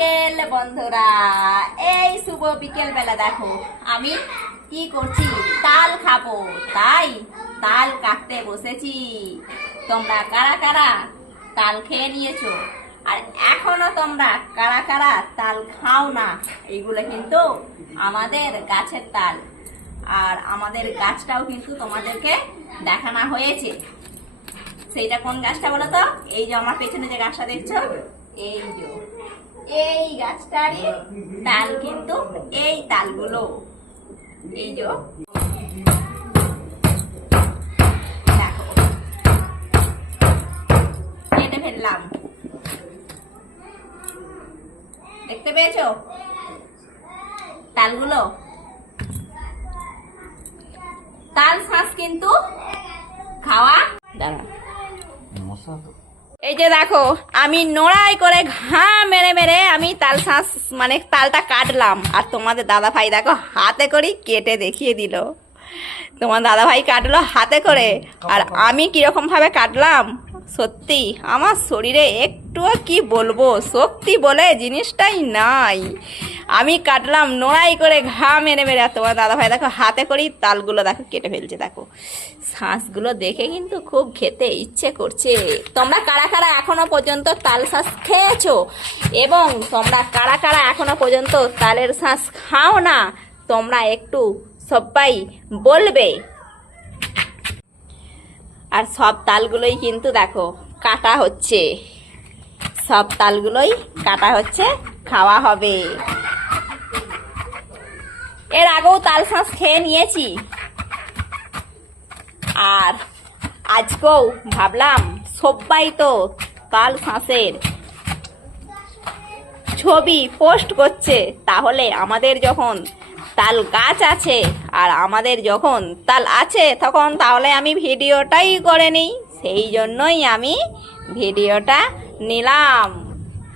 বিকেল বন্ধুরা, এই শুভ বিকেল বেলা দেখো আমি কি করছি, তাল খাবো তাই তাল কাটতে বসেছি। তোমরা কারা কারা তাল খেয়ে নিয়েছো আর এখনো তোমরা কারা কারা তাল খাও না? এইগুলো কিন্তু আমাদের গাছের তাল, আর আমাদের গাছটাও কিন্তু তোমাদেরকে দেখানো হয়েছে। সেইটা কোন গাছটা বলো তো? এই যে আমার পেছনে যে গাছটা দেখছো, এই গাছটারই তাল কিন্তু এই তালগুলো, এই যে দেখো কেটে ফেললাম, দেখতে পেয়েছো তালগুলো? তাল শাঁস কিন্তু খাওয়া দাঁড়া। এই যে দেখো আমি নোড়াই করে ঘাম মেরে মেরে আমি তাল শাঁস মানে তালটা কাটলাম, আর তোমাদের দাদা ভাই দেখো হাতে করেই কেটে দেখিয়ে দিল। তোমার দাদা ভাই কাটলো হাতে করে, আর আমি কিরকম ভাবে কাটলাম, সত্যি আমার শরীরে একটুও কি বলবো শক্তি বলে জিনিসটাই নাই। আমি কাটলাম নোড়াই করে ঘা মেরে মেরে, আর তোমার দাদা ভাই দেখো হাতে করেই তালগুলো দেখো কেটে ফেলছে। দেখো শাঁসগুলো দেখে কিন্তু খুব খেতে ইচ্ছে করছে। তোমরা কারা কারা এখনো পর্যন্ত তাল শাঁস খেয়েছো এবং তোমরা কারা কারা এখনো পর্যন্ত তালের শাঁস খাও না, তোমরা একটু সবাই বলবে। আর সব তালগুলোই কিন্তু দেখো কাটা হচ্ছে, সব তালগুলোই কাটা হচ্ছে, খাওয়া হবে। এর আগেও তাল শাঁস খেয়ে নিয়েছি, আর আজকেও ভাবলাম সবাই তো তাল শাঁসের ছবি পোস্ট করছে, তাহলে আমাদের যখন তাল গাছ আছে আর আমাদের যখন তাল আছে তখন তাহলে আমি ভিডিওটাই করে নিই। সেই জন্যই আমি ভিডিওটা নিলাম।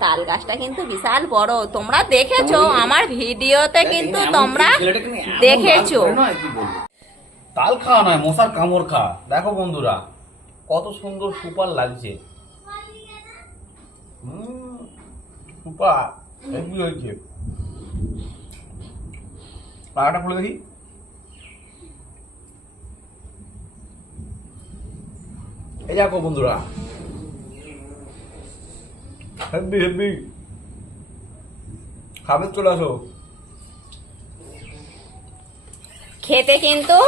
তাল গাছটা কিন্তু বিশাল বড়, তোমরা দেখেছো আমার ভিডিওতে, কিন্তু তোমরা দেখেছো। তাল খাওয়া নয়, মশার কামড় খা। দেখো বন্ধুরা কত সুন্দর সুপার লাগছে। সুপার হেভি হয়েছে। পাখাটা খুলে দেখি। এই দেখো বন্ধুরা, হেভি হেভি। খাবে চলে আসো। খেতে কিন্তু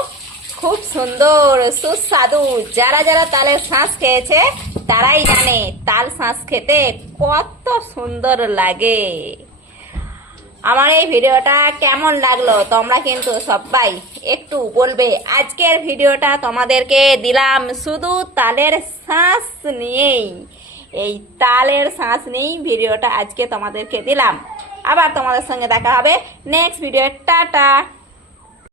খুব সুন্দর সুস্বাদু। যারা যারা তালের শাঁস খেয়েছে তারাই জানে তাল শাঁস খেতে কত সুন্দর লাগে। আমার এই ভিডিওটা কেমন লাগলো তোমরা কিন্তু সবাই একটু বলবে। আজকের ভিডিওটা তোমাদেরকে দিলাম শুধু তালের শাঁস নিয়েই, এই তালের শাঁস নিয়েই ভিডিওটা আজকে তোমাদেরকে দিলাম। আবার তোমাদের সঙ্গে দেখা হবে নেক্সট ভিডিও। টাটা।